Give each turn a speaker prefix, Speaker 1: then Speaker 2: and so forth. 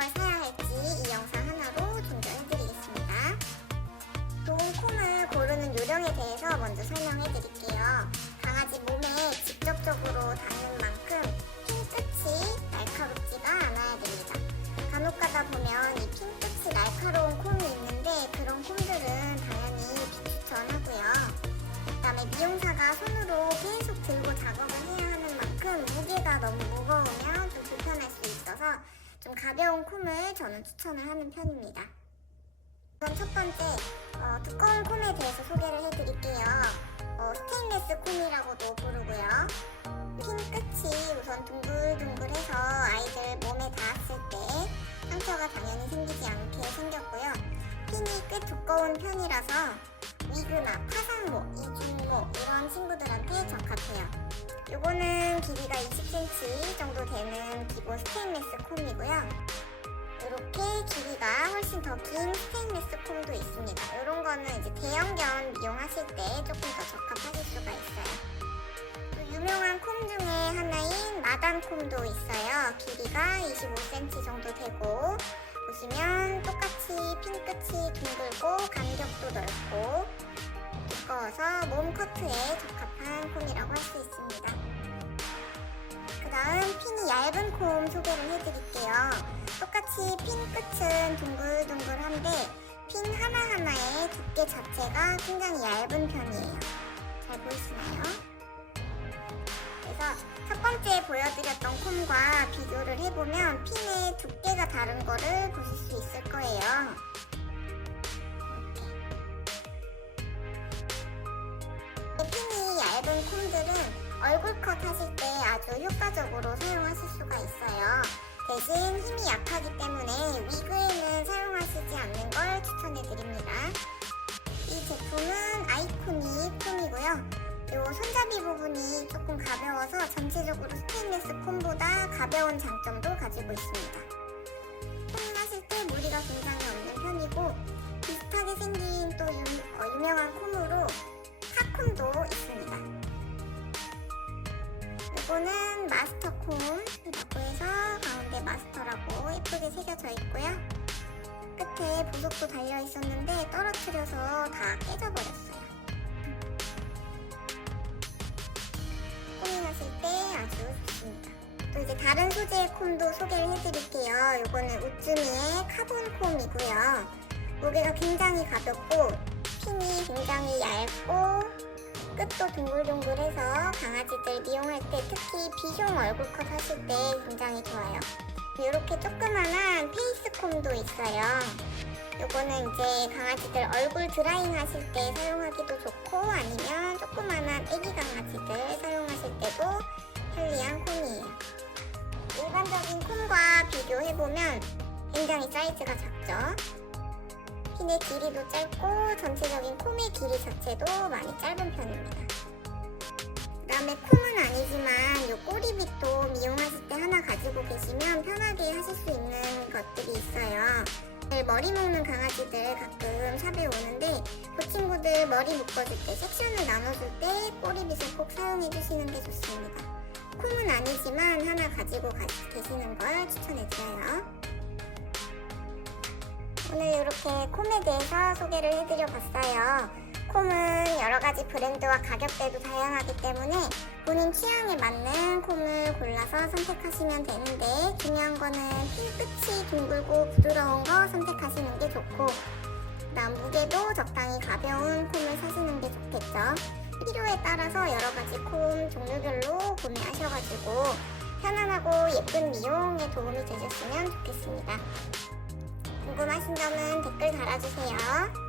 Speaker 1: voice. 가벼운 콤을 저는 추천을 하는 편입니다. 우선 첫 번째, 어, 두꺼운 콤에 대해서 소개를 해드릴게요. 어, 스테인레스 콤이라고도 부르고요. 핀 끝이 우선 둥글둥글해서 아이들 몸에 닿았을 때 상처가 당연히 생기지 않게 생겼고요. 핀이 꽤 두꺼운 편이라서 위그나 파상모, 이중모 이런 친구들한테 적합해요. 요거는 길이가 20cm 정도 되는 기본 스테인레스 콤이고요. 이렇게 길이가 훨씬 더 긴 스테인레스 콤도 있습니다. 이런 거는 이제 대형견 미용하실 때 조금 더 적합하실 수가 있어요. 또 유명한 콤 중에 하나인 마단 콤도 있어요. 길이가 25cm 정도 되고 보시면 똑같이 핀 끝이 둥글고 간격도 넓고 두꺼워서 몸 커트에 적합한 콤이라고 할 수 있습니다. 그 다음 핀이 얇은 콤 소개를 해드릴게요. 똑같이 핀 끝은 둥글둥글한데 핀 하나하나의 두께 자체가 굉장히 얇은 편이에요. 잘 보이시나요? 그래서 첫 번째 보여드렸던 콤과 비교를 해보면 핀의 두께가 다른 거를 보실 수 있을 거예요. 이렇게. 핀이 얇은 콤들은 얼굴 컷 하실 때 아주 효과적으로 사용하실 수가 있어요. 대신 힘이 약하기 때문에 위그에는 사용하시지 않는 걸 추천해 드립니다. 이 제품은 아이코닉 콤이고요. 요 손잡이 부분이 조금 가벼워서 전체적으로 스테인리스 콤보다 가벼운 장점도 가지고 있습니다. 콤하실 때 무리가 굉장히 없는 편이고 비슷하게 생긴 또 유, 명한 콤으로 핫콤도 있습니다. 마스터콤이라고 해서 가운데 마스터라고 예쁘게 새겨져 있고요. 끝에 보석도 달려 있었는데 떨어뜨려서 다 깨져버렸어요. 고민하실 때 아주 좋습니다. 또 이제 다른 소재의 콤도 소개를 해드릴게요. 이거는 우쭈미의 카본 콤이고요. 무게가 굉장히 가볍고 핀이 굉장히 얇고 끝도 둥글둥글해서 강아지들 미용할 때 특히 비숑 얼굴 컷 하실 때 굉장히 좋아요. 이렇게 조그만한 페이스 콤도 있어요. 요거는 이제 강아지들 얼굴 드라잉 하실 때 사용하기도 좋고 아니면 조그만한 애기 강아지들 사용하실 때도 편리한 콤이에요. 일반적인 콤과 비교해보면 굉장히 사이즈가 작죠. 핀의 길이도 짧고 전체적인 콤의 길이 자체도 많이 짧은 편입니다. 그 다음에 콤은 아니지만 요 꼬리빗도 미용하실 때 하나 가지고 계시면 편하게 하실 수 있는 것들이 있어요. 머리 묶는 강아지들 가끔 샵에 오는데 그 친구들 머리 묶어줄 때 섹션을 나눠줄 때 꼬리빗을 꼭 사용해 주시는 게 좋습니다. 콤은 아니지만 하나 가지고 가- 계시는 걸 추천해 드려요. 오늘 이렇게 콤에 대해서 소개를 해드려 봤어요. 콤은 여러 가지 브랜드와 가격대도 다양하기 때문에 본인 취향에 맞는 콤을 골라서 선택하시면 되는데 중요한 거는 핀 끝이 둥글고 부드러운 거 선택하시는 게 좋고 그다음 무게도 적당히 가벼운 콤을 사시는 게 좋겠죠. 필요에 따라서 여러 가지 콤 종류별로 구매하셔가지고 편안하고 예쁜 미용에 도움이 되셨으면 좋겠습니다. 궁금하신 점은 댓글 달아주세요.